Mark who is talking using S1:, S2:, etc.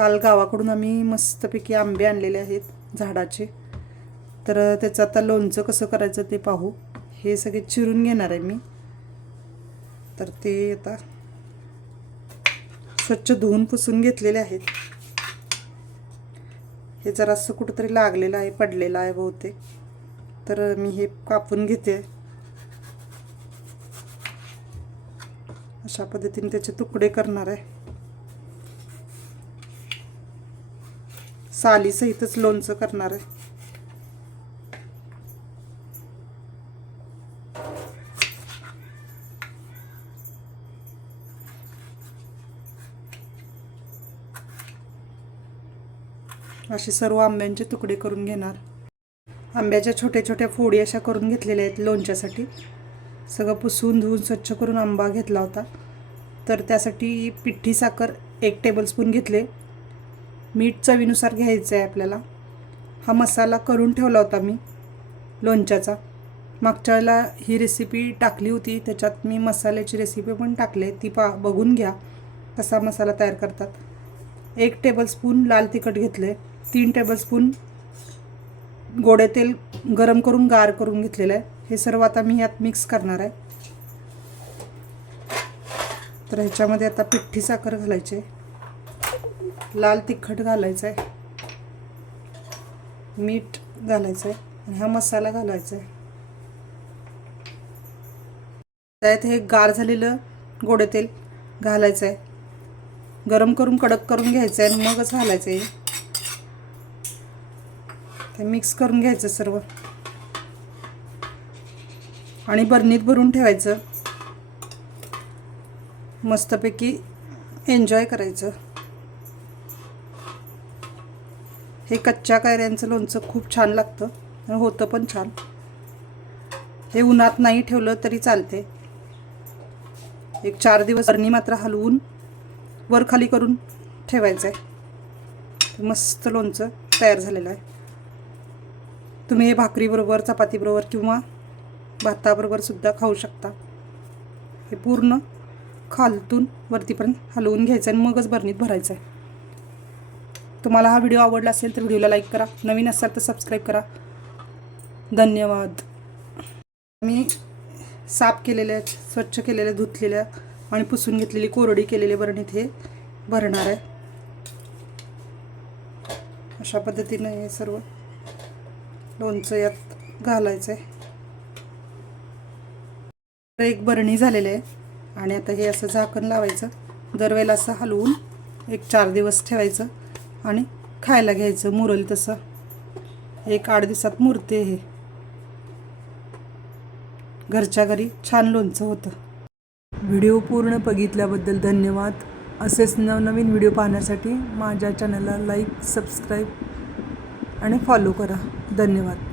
S1: काल गावाकडून आम्ही मस्तपैकी आंबे आणलेले आहेत झाडाचे. तर त्याचं आता लोणचं कसं करायचं ते पाहू. हे सगळे चिरून घेणार आहे मी. तर ते आता स्वच्छ धुवून पुसून घेतलेले आहेत. हे जरासं कुठंतरी लागलेलं आहे पडलेलं आहे बहुतेक. तर मी हे कापून घेते. अशा पद्धतीने त्याचे तुकडे करणार आहे. सालीसहितच लोणचं करणार आहे. असे सर्व आंब्यांचे तुकडे करून घेणार. आंब्याच्या छोट्या छोट्या फोडी अशा करून घेतलेल्या आहेत लोणच्यासाठी. सगळं पुसून धुवून स्वच्छ करून आंबा घेतला होता. तर त्यासाठी पिठी साखर एक टेबलस्पून घेतले. मीठ चवीनुसार घ्यायचं आहे आपल्याला. हा मसाला करून ठेवला होता मी लोणच्याचा. मागच्या वेळेला ही रेसिपी टाकली होती त्याच्यात मी मसाल्याची रेसिपी पण टाकले ती पा बघून घ्या कसा मसाला तयार करतात. एक टेबलस्पून लाल तिखट घेतले तीन टेबलस्पून गोडे तेल गरम करून गार करून घेतलेलं आहे. हे सर्व आता मी यात मिक्स करणार आहे. तर ह्याच्यामध्ये आता पिठ्ठी साखर घालायची आहे. लाल तिखट घालायचं आहे मीठ घालायचं आहे आणि हा मसाला घालायचा आहे त्यात हे गार झालेलं गोडे तेल घालायचं आहे गरम करून कडक करून घ्यायचं आहे आणि मगच घालायचं आहे ते मिक्स करून घ्यायचं सर्व. आणि बरणीत भरून ठेवायचं. मस्तपैकी एन्जॉय करायचं. हे कच्च्या कैऱ्यांचं लोणचं खूप छान लागतं. होतं पण छान. हे उन्हात नाही ठेवलं तरी चालते. एक चार दिवस बरणी मात्र हलवून वर खाली करून ठेवायचं आहे मस्त लोणचं तयार झालेलं आहे. तुम्ही हे भाकरीबरोबर चपातीबरोबर किंवा भाताबरोबर सुद्धा खाऊ शकता. हे पूर्ण खालतून वरतीपर्यंत हलवून घ्यायचं आणि मगच बरणीत भरायचं आहे तुम्हाला हा व्हिडिओ आवडला असेल तर व्हिडिओला लाईक करा. नवीन असाल तर सबस्क्राईब करा. धन्यवाद. मी साफ केलेल्या स्वच्छ केलेल्या धुतलेल्या आणि पुसून घेतलेली कोरडी केलेले बरणीत हे भरणार आहे. अशा पद्धतीनं हे सर्व लोणचं यात घालायचं आहे तर एक बरणी झालेली आहे आणि आता हे असं झाकण लावायचं. दरवेळेला असं हलवून एक चार दिवस ठेवायचं. आणि खायला घ्यायचं मुरल तसं. एक आठ दिवसात मुरते हे. घरच्या घरी छान लोणचं होतं. व्हिडिओ पूर्ण बघितल्याबद्दल धन्यवाद. असेच नवनवीन व्हिडिओ पाहण्यासाठी माझ्या चॅनलला लाईक सबस्क्राईब आणि फॉलो करा. धन्यवाद.